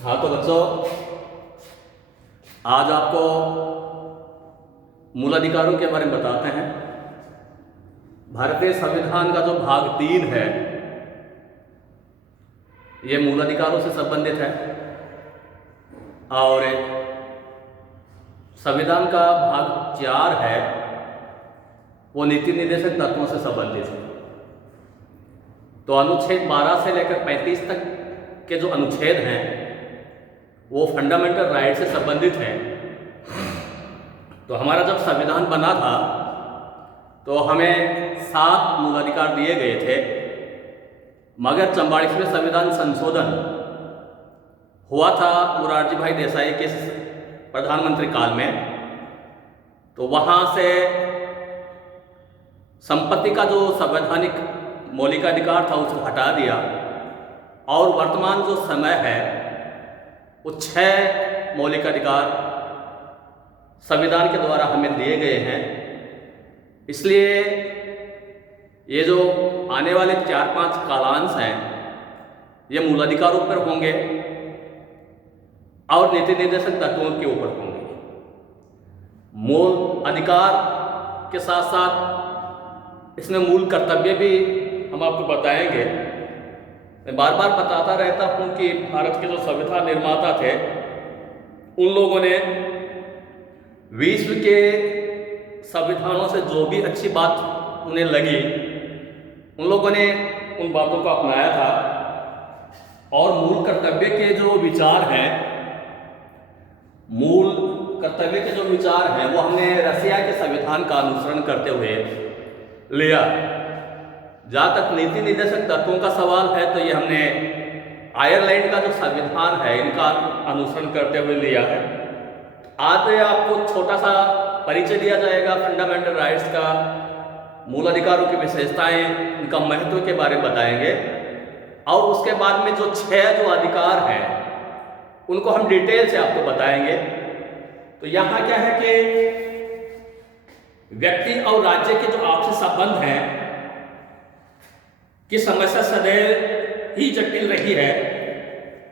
हाँ तो बच्चों, आज आपको मूल अधिकारों के बारे में बताते हैं। भारतीय संविधान का जो भाग 3 है, ये मूल अधिकारों से संबंधित है और संविधान का भाग 4 है, वो नीति निर्देशक तत्वों से संबंधित है। तो अनुच्छेद 12 से लेकर 35 तक के जो अनुच्छेद हैं वो फंडामेंटल राइट से संबंधित हैं। तो हमारा जब संविधान बना था तो हमें 7 मूल अधिकार दिए गए थे, मगर 44वें संविधान संशोधन हुआ था मोरारजी भाई देसाई के प्रधानमंत्री काल में। तो वहाँ से संपत्ति का जो संवैधानिक मौलिक अधिकार था उसको हटा दिया और वर्तमान जो समय है वो 6 मौलिक अधिकार संविधान के द्वारा हमें दिए गए हैं। इसलिए ये जो आने वाले 4-5 कालांश हैं ये मूल अधिकारों पर होंगे और नीति निर्देशक तत्वों के ऊपर होंगे। मूल अधिकार के साथ साथ इसमें मूल कर्तव्य भी हम आपको बताएंगे। मैं बार बार बताता रहता हूँ कि भारत के जो संविधान निर्माता थे उन लोगों ने विश्व के संविधानों से जो भी अच्छी बात उन्हें लगी उन लोगों ने उन बातों को अपनाया था। और मूल कर्तव्य के जो विचार हैं वो हमने रसिया के संविधान का अनुसरण करते हुए लिया। जहाँ तक नीति निर्देशक तत्वों का सवाल है तो ये हमने आयरलैंड का जो संविधान है इनका अनुसरण करते हुए लिया है। आज आपको छोटा सा परिचय दिया जाएगा फंडामेंटल राइट्स का, मूल अधिकारों की विशेषताएं, इनका महत्व के बारे में बताएंगे और उसके बाद में जो 6 जो अधिकार हैं उनको हम डिटेल से आपको बताएंगे। तो यहाँ क्या है कि व्यक्ति और राज्य के जो आपसी संबंध हैं की समस्या सदैव ही जटिल रही है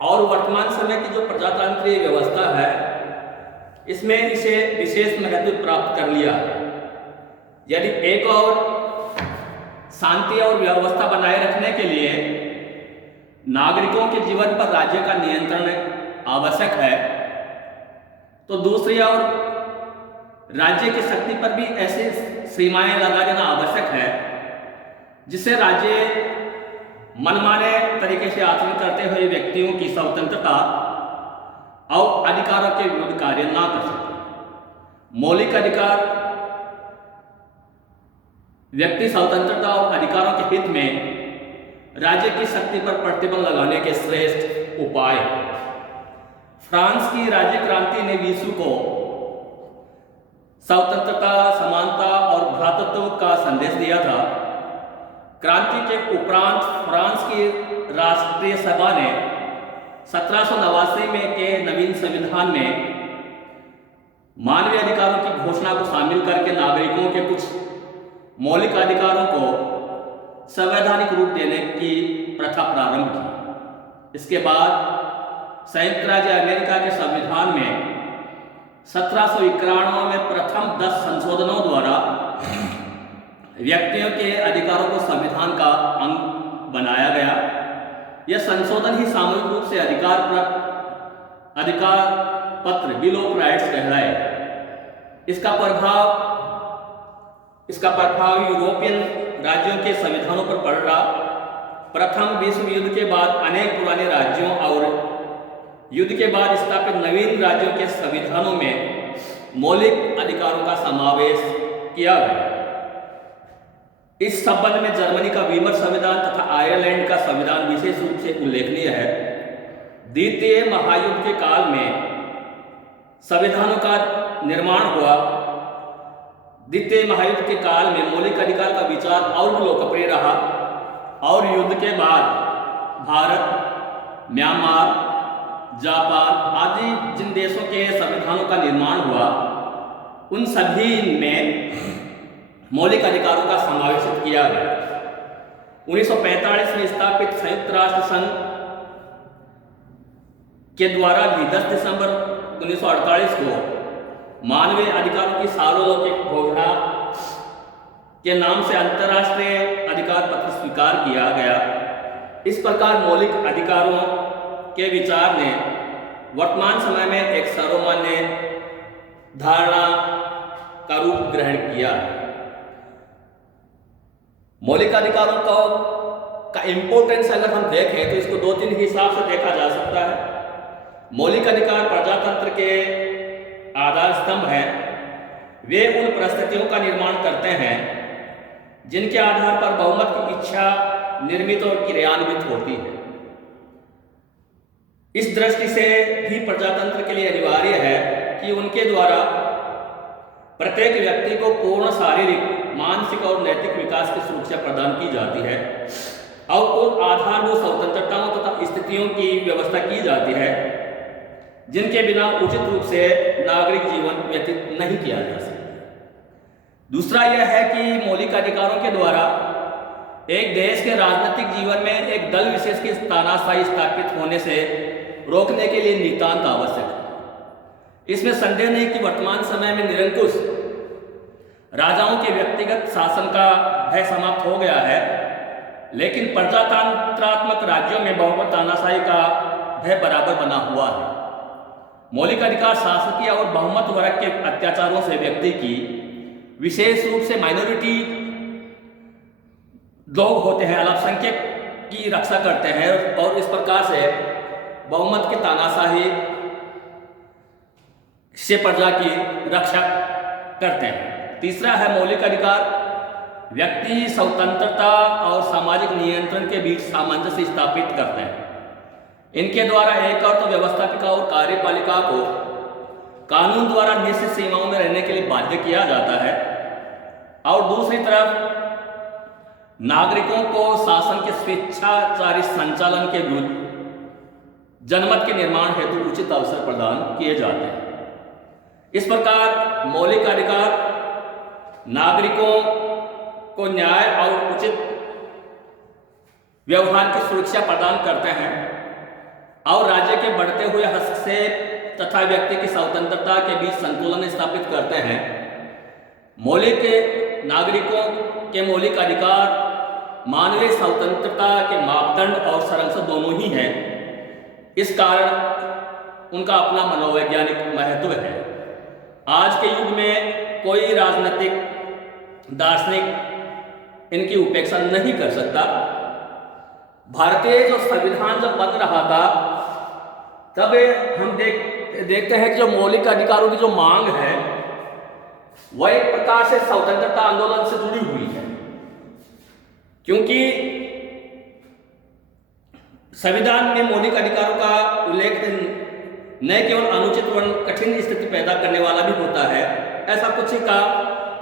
और वर्तमान समय की जो प्रजातांत्रिक व्यवस्था है इसमें इसे विशेष महत्व प्राप्त कर लिया। यदि एक और शांति और व्यवस्था बनाए रखने के लिए नागरिकों के जीवन पर राज्य का नियंत्रण आवश्यक है, तो दूसरी ओर राज्य की शक्ति पर भी ऐसी सीमाएं लगा देना आवश्यक है जिससे राज्य मनमाने तरीके से आचरण करते हुए व्यक्तियों की स्वतंत्रता और अधिकारों के विरुद्ध कार्य ना कर सके। मौलिक अधिकार व्यक्ति स्वतंत्रता और अधिकारों के हित में राज्य की शक्ति पर प्रतिबंध लगाने के श्रेष्ठ उपाय। फ्रांस की राज्य क्रांति ने विश्व को स्वतंत्रता, समानता और भ्रातृत्व का संदेश दिया था। क्रांति के उपरांत फ्रांस की राष्ट्रीय सभा ने 1789 में के नवीन संविधान में मानवीय अधिकारों की घोषणा को शामिल करके नागरिकों के कुछ मौलिक अधिकारों को संवैधानिक रूप देने की प्रथा प्रारंभ की। इसके बाद संयुक्त राज्य अमेरिका के संविधान में 1791 में प्रथम 10 संशोधनों द्वारा व्यक्तियों के अधिकारों को संविधान का अंग बनाया गया। यह संशोधन ही सामूहिक रूप से अधिकार पत्र बिल ऑफ राइट्स कहलाए। इसका प्रभाव यूरोपियन राज्यों के संविधानों पर पड़ रहा। प्रथम विश्व युद्ध के बाद अनेक पुराने राज्यों और युद्ध के बाद स्थापित नवीन राज्यों के संविधानों में मौलिक अधिकारों का समावेश किया गया। इस संबंध में जर्मनी का वीमर संविधान तथा आयरलैंड का संविधान विशेष रूप से उल्लेखनीय है। द्वितीय महायुद्ध के काल में संविधानों का निर्माण हुआ। द्वितीय महायुद्ध के काल में मौलिक अधिकार का विचार और भी लोकप्रिय रहा और युद्ध के बाद भारत, म्यांमार, जापान आदि जिन देशों के संविधानों का निर्माण हुआ उन सभी में मौलिक अधिकारों का समावेश किया गया। 1945 में स्थापित संयुक्त राष्ट्र संघ के द्वारा भी 10 दिसंबर 1948 को मानवीय अधिकारों की सार्वलौकिक घोषणा के नाम से अंतर्राष्ट्रीय अधिकार पत्र स्वीकार किया गया। इस प्रकार मौलिक अधिकारों के विचार ने वर्तमान समय में एक सर्वमान्य धारणा का रूप ग्रहण किया। मौलिक अधिकारों का इंपोर्टेंस अगर हम देखें तो इसको 2-3 हिसाब से देखा जा सकता है। मौलिक अधिकार प्रजातंत्र के आधार स्तंभ हैं। वे उन परिस्थितियों का निर्माण करते हैं जिनके आधार पर बहुमत की इच्छा निर्मित और क्रियान्वित होती है। इस दृष्टि से भी प्रजातंत्र के लिए अनिवार्य है कि उनके द्वारा प्रत्येक व्यक्ति को पूर्ण शारीरिक, मानसिक और नैतिक विकास की सुरक्षा प्रदान की जाती है और उन आधारभूत स्वतंत्रताओं तथा स्थितियों की व्यवस्था की जाती है जिनके बिना उचित रूप से नागरिक जीवन व्यतीत नहीं किया जा सकता। दूसरा यह है कि मौलिक अधिकारों के द्वारा एक देश के राजनीतिक जीवन में एक दल विशेष की तानाशाही स्थापित होने से रोकने के लिए नितांत आवश्यक है। इसमें संदेह नहीं कि वर्तमान समय में निरंकुश राजाओं के व्यक्तिगत शासन का भय समाप्त हो गया है, लेकिन प्रजातंत्रात्मक राज्यों में बहुमत तानाशाही का भय बराबर बना हुआ है। मौलिक अधिकार शासकीय और बहुमत वर्ग के अत्याचारों से व्यक्ति की, विशेष रूप से माइनॉरिटी लोग होते हैं, अल्पसंख्यक की रक्षा करते हैं और इस प्रकार से बहुमत की तानाशाही से प्रजा की रक्षा करते हैं। तीसरा है मौलिक अधिकार व्यक्ति स्वतंत्रता और सामाजिक नियंत्रण के बीच सामंजस्य स्थापित करते हैं। इनके द्वारा एक और तो व्यवस्थापिका और कार्यपालिका को कानून द्वारा निश्चित सीमाओं में रहने के लिए बाध्य किया जाता है और दूसरी तरफ नागरिकों को शासन के स्वेच्छाचारी संचालन के विरुद्ध जनमत के निर्माण हेतु उचित अवसर प्रदान किए जाते हैं। इस प्रकार मौलिक अधिकार नागरिकों को न्याय और उचित व्यवहार की सुरक्षा प्रदान करते हैं और राज्य के बढ़ते हुए हस्तक्षेप तथा व्यक्ति की स्वतंत्रता के बीच संतुलन स्थापित करते हैं। मौलिक नागरिकों के मौलिक अधिकार मानवीय स्वतंत्रता के मापदंड और संरक्षण दोनों ही हैं। इस कारण उनका अपना मनोवैज्ञानिक महत्व है। आज के युग में कोई राजनीतिक दार्शनिक इनकी उपेक्षा नहीं कर सकता। भारतीय जो संविधान जब बन रहा था तब हम देखते हैं कि जो मौलिक अधिकारों की जो मांग है वह एक प्रकार से स्वतंत्रता आंदोलन से जुड़ी हुई है, क्योंकि संविधान में मौलिक अधिकारों का उल्लेख न केवल अनुचित वर्ण कठिन स्थिति पैदा करने वाला भी होता है, ऐसा कुछ का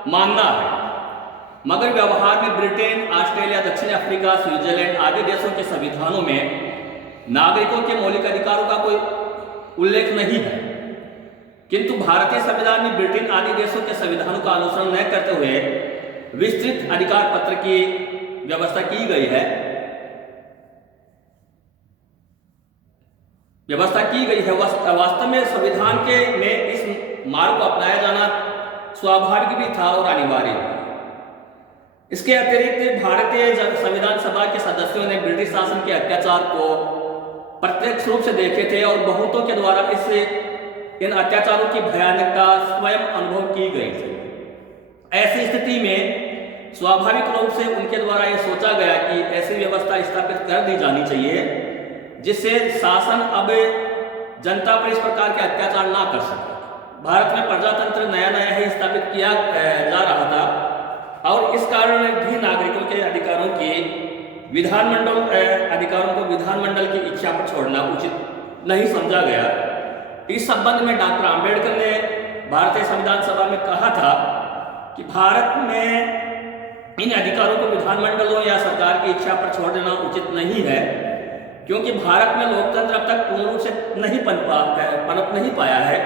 मानना है, मगर व्यवहार में ब्रिटेन, ऑस्ट्रेलिया, दक्षिण अफ्रीका, स्विट्जरलैंड आदि देशों के संविधानों में नागरिकों के मौलिक अधिकारों का कोई उल्लेख नहीं है। किंतु भारतीय संविधान में ब्रिटेन आदि देशों के संविधानों का अनुसरण न करते हुए विस्तृत अधिकार पत्र की व्यवस्था की गई है। वास्तव में संविधान के में इस मार्ग को अपनाया जाना स्वाभाविक भी था और अनिवार्य भी। इसके अतिरिक्त भारतीय संविधान सभा के सदस्यों ने ब्रिटिश शासन के अत्याचार को प्रत्यक्ष रूप से देखे थे और बहुतों के द्वारा इन अत्याचारों की भयानकता स्वयं अनुभव की गई थी। ऐसी स्थिति में स्वाभाविक रूप से उनके द्वारा यह सोचा गया कि ऐसी व्यवस्था स्थापित कर दी जानी चाहिए जिससे शासन अब जनता पर इस प्रकार के अत्याचार ना कर सके। भारत में प्रजातंत्र नया नया ही स्थापित किया जा रहा था और इस कारण भी नागरिकों के अधिकारों की अधिकारों को विधानमंडल की इच्छा पर छोड़ना उचित नहीं समझा गया। इस संबंध में डॉक्टर आम्बेडकर ने भारतीय संविधान सभा में कहा था कि भारत में इन अधिकारों को विधानमंडलों या सरकार की इच्छा पर छोड़ देना उचित नहीं है, क्योंकि भारत में लोकतंत्र अब तक पूर्ण रूप से पनप नहीं पाया है।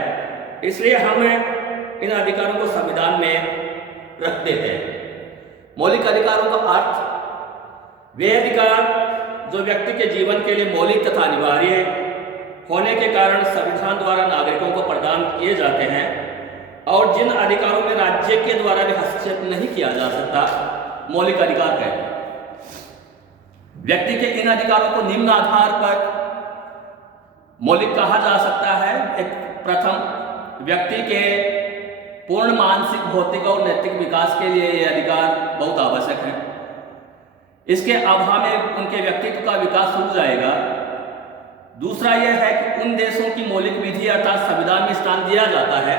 इसलिए हम इन अधिकारों को संविधान में रख देते हैं। मौलिक अधिकारों का अर्थ वे अधिकार जो व्यक्ति के जीवन के लिए मौलिक तथा अनिवार्य होने के कारण संविधान द्वारा नागरिकों को प्रदान किए जाते हैं और जिन अधिकारों में राज्य के द्वारा भी हस्तक्षेप नहीं किया जा सकता, मौलिक अधिकार कहते हैं। व्यक्ति के इन अधिकारों को निम्न आधार पर मौलिक कहा जा सकता है। एक प्रथम, व्यक्ति के पूर्ण मानसिक, भौतिक और नैतिक विकास के लिए ये अधिकार बहुत आवश्यक है। इसके अभाव में उनके व्यक्तित्व का विकास रुक जाएगा। दूसरा यह है कि उन देशों की मौलिक विधि अर्थात संविधान में स्थान दिया जाता है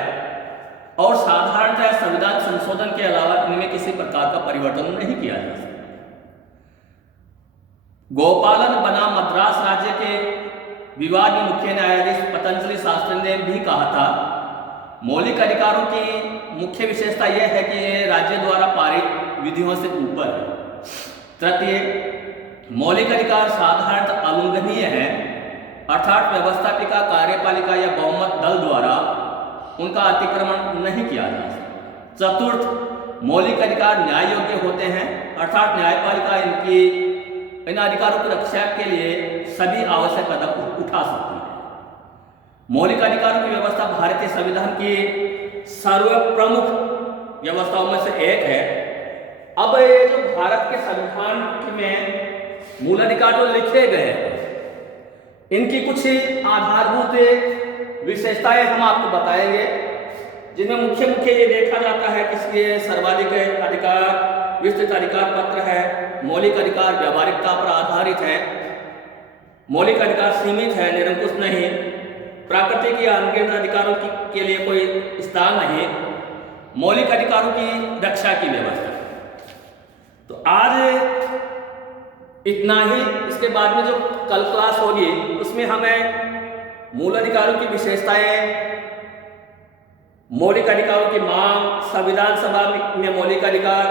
और साधारणतः संविधान संशोधन के अलावा इनमें किसी प्रकार का परिवर्तन नहीं किया जा सकता। गोपालन बनाम मद्रास राज्य के विवाद में मुख्य न्यायाधीश पतंजलि शास्त्री ने भी कहा था, मौलिक अधिकारों की मुख्य विशेषता यह है कि ये राज्य द्वारा पारित विधियों से ऊपर है। तृतीय, मौलिक अधिकार साधारणतः अलंघनीय है, अर्थात व्यवस्थापिका, कार्यपालिका या बहुमत दल द्वारा उनका अतिक्रमण नहीं किया जा सकता। चतुर्थ, मौलिक अधिकार न्याय योग्य होते हैं, अर्थात न्यायपालिका इन अधिकारों की रक्षा के लिए सभी आवश्यक कदम उठा सकती है। मौलिक अधिकारों की व्यवस्था भारतीय संविधान की सर्वप्रमुख व्यवस्थाओं में से एक है। अब ये जो भारत के संविधान में मूल अधिकार जो लिखे गए हैं, इनकी कुछ आधारभूत विशेषताएं हम आपको बताएंगे, जिनमें मुख्य ये देखा जाता है कि ये सर्वाधिक अधिकार विस्तृत अधिकार पत्र है, मौलिक अधिकार व्यावहारिकता पर आधारित है, मौलिक अधिकार सीमित है, निरंकुश नहीं, प्राकृतिक या अनगिनत अधिकारों के लिए कोई स्थान नहीं, मौलिक अधिकारों की रक्षा की व्यवस्था। तो आज इतना ही। इसके बाद में जो कल क्लास होगी उसमें हमें मूल अधिकारों की विशेषताएं, मौलिक अधिकारों की मांग, संविधान सभा में मौलिक अधिकार,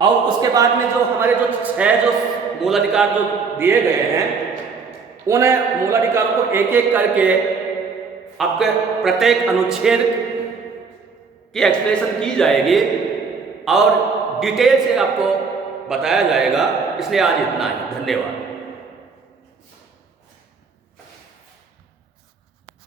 और उसके बाद में जो हमारे जो 6 जो मूल अधिकार जो दिए गए हैं, उन मूल अधिकारों को एक एक करके आपके प्रत्येक अनुच्छेद की एक्सप्लेनेशन की जाएगी और डिटेल से आपको बताया जाएगा। इसलिए आज इतना ही। धन्यवाद।